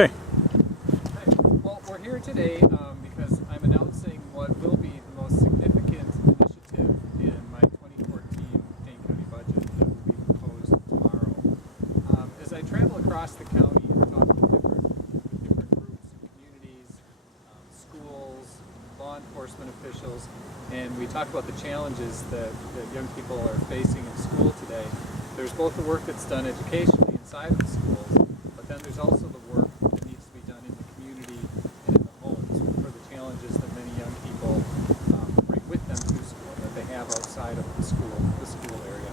Hi. Well, we're here today because I'm announcing what will be the most significant initiative in my 2014 Dane County budget that will be proposed tomorrow. As I travel across the county and talk with different groups, communities, schools, law enforcement officials, and we talk about the challenges that young people are facing in school today, there's both the work that's done educationally inside of the schools, but then there's also the work that needs to be done in the community and in the homes for the challenges that many young people bring with them to school, that they have outside of the school area.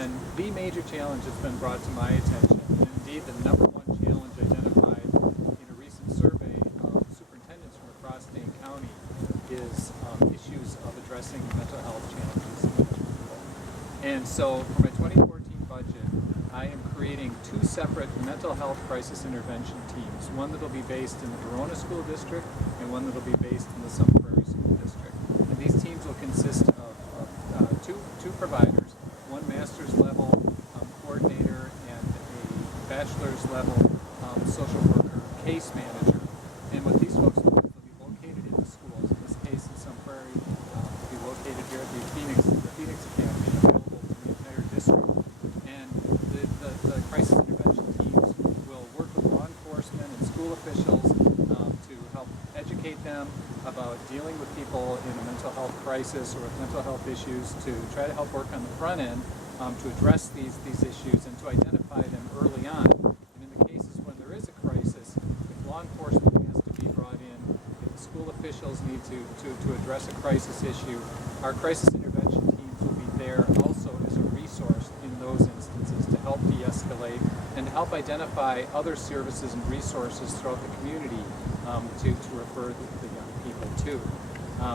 And the major challenge that's been brought to my attention, and indeed the number one challenge identified in a recent survey of superintendents from across Dane County, is issues of addressing mental health challenges of young people. And so for my 2014 budget, I am creating two separate mental health crisis intervention teams, one that will be based in the Verona School District and one that will be based in the Prairie School District. And these teams will consist of two providers, one master's level coordinator and a bachelor's level social worker case manager. And what these folks will do is they'll be located in the schools. In this case, in Prairie, they'll be located here at the Phoenix Academy, available to the entire district. And the crisis intervention teams will work with law enforcement and school officials to help educate them about dealing with people in a mental health crisis or with mental health issues, to try to help work on the front end to address these issues and to identify them early on. And in the cases when there is a crisis, if law enforcement has to be brought in, if the school officials need to address a crisis issue, our crisis intervention teams will be there also as a resource in those instances to help de-escalate and to help identify other services and resources throughout the community to refer the young people to.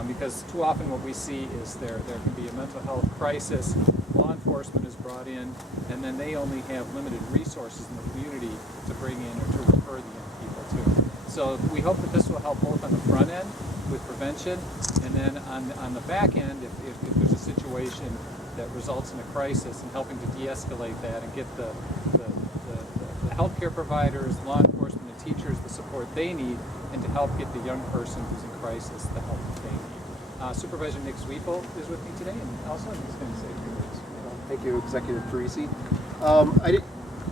Because too often what we see is there can be a mental health crisis, law enforcement is brought in, and then they only have limited resources in the community to bring in or to refer the young people to. So we hope that this will help both on the front end with prevention, and then on the back end, if there's a situation that results in a crisis, and helping to de-escalate that and get the healthcare providers, law enforcement, and teachers the support they need, and to help get the young person who's in crisis the help that they need. Supervisor Zweifel is with me today, and also he's going to say a few words. Thank you, Executive Parisi. I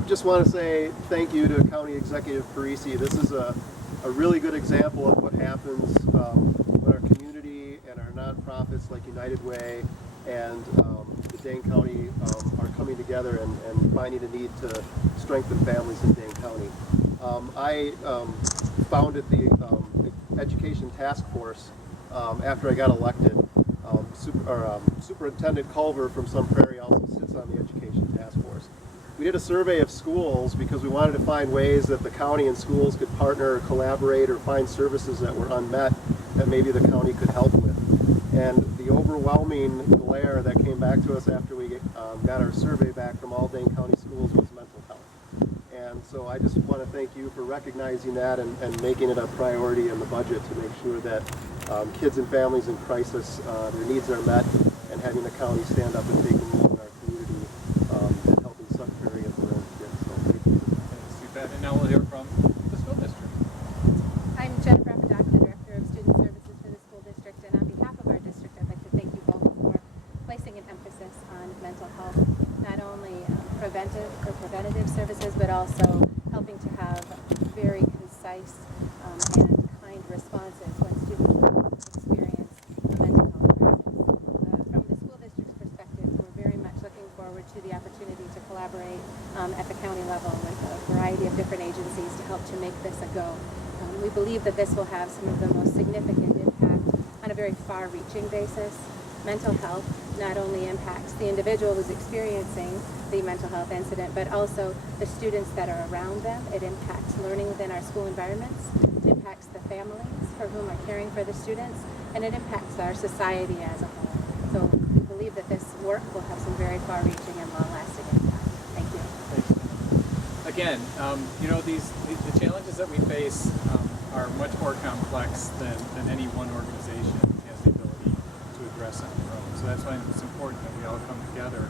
just want to say thank you to County Executive Parisi. This is a really good example of what happens when our community and our nonprofits like United Way and the Dane County are coming together and finding a need to strengthen families in Dane County. I founded the Education Task Force after I got elected. Superintendent Culver from Prairie also sits on the Education Task Force. We did a survey of schools because we wanted to find ways that the county and schools could partner or collaborate or find services that were unmet that maybe the county could help with. And the overwhelming glare that came back to us after we got our survey back from all Dane County schools was mental health. And so I just want to thank you for recognizing that and making it a priority in the budget to make sure that kids and families in crisis, their needs are met, and having the county stand up and take a role in our community and helping Prairie and their own kids. So thank you. Thanks, you bet. And now we'll hear from the school district. I'm Apodaca, the Director of Student Services for the school district, and on behalf of our district, I'd like to thank you both for placing an emphasis on mental health, not only preventive or preventative services, but also helping to have very concise and kind responses when students experience a mental health crisis. From the school district's perspective, we're very much looking forward to the opportunity to collaborate at the county level with a variety of different agencies to help to make this a go. We believe that this will have some of the most significant impact on a very far-reaching basis. Mental health not only impacts the individual who's experiencing the mental health incident, but also the students that are around them. It impacts learning within our school environments. It impacts the families for whom are caring for the students, and it impacts our society as a whole. So we believe that this work will have some very far-reaching and long-lasting impact. Thank you. Thanks. Again, the challenges that we face are much more complex than any one organization has the ability to address on their own. So that's why it's important that we all come together,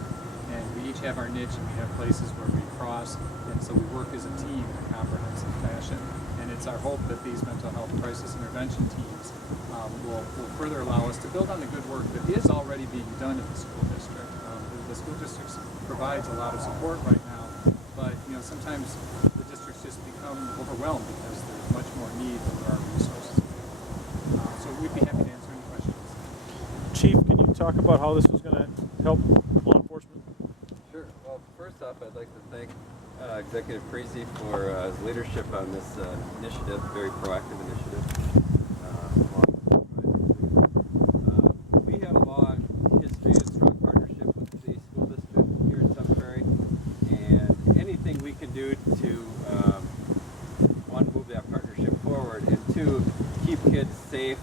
and we each have our niche, and we have places where we cross, and so we work as a team in a comprehensive fashion. it's our hope that these mental health crisis intervention teams will further allow us to build on the good work that is already being done in the school district. The school district provides a lot of support right now, but sometimes the districts just become overwhelmed because there's much more need than there are resources. So we'd be happy to answer any questions. Chief, can you talk about how this was going to help law enforcement? Sure. Well, first off, I'd like to thank Executive Parisi for his leadership on this initiative, very proactive initiative. We have a long history and strong partnership with the school district here in Sun Prairie, and anything we can do to one, move that partnership forward, and two, keep kids safe,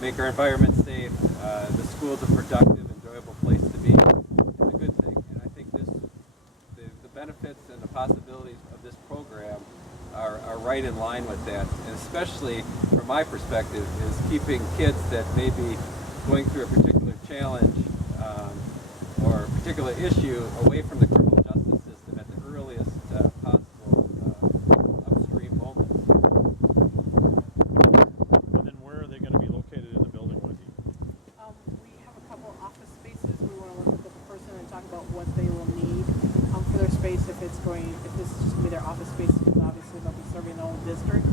make our environment safe, the school's a productive, enjoyable place to be, is a good thing. And I think the benefits and the possibilities of this program are right in line with that, and especially from my perspective is keeping kids that may be going through a particular challenge or a particular issue away from the criminal justice system at the earliest possible upstream moment. And then where are they going to be located in the building, Wendy? We have a couple office spaces. We want to work with the person and talk about what they will need for their space. If this is just going to be their office space, because obviously they'll be serving their own district.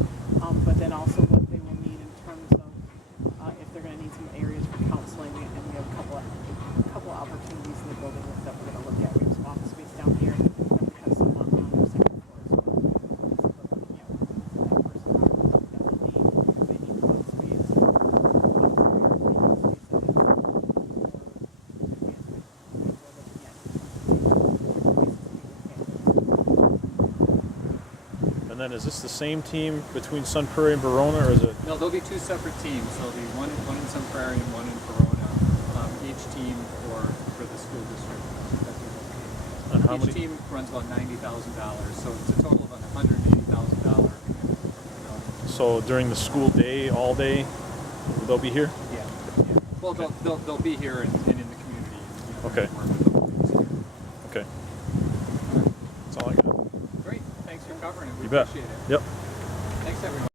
But then also what they will need in terms of if they're going to need some areas for counseling, and we have a couple opportunities in the building that we're going to look at. We have some office space down here, and we have some on the second floor as well. So we're looking at what that person that will need if they need one space. And then is this the same team between Sun Prairie and Verona, or is it? No, there'll be two separate teams. There'll be one in Sun Prairie and one in Verona. Each team for the school district. And how Each many? team runs about $90,000, so it's a total of $180,000. So during the school day, all day, they'll be here? Yeah. Well, they'll be here and in the community. Okay. Work with the police. Okay. That's all I got. Great. Thanks for covering it. We You bet. appreciate it. Yep. Thanks, everyone.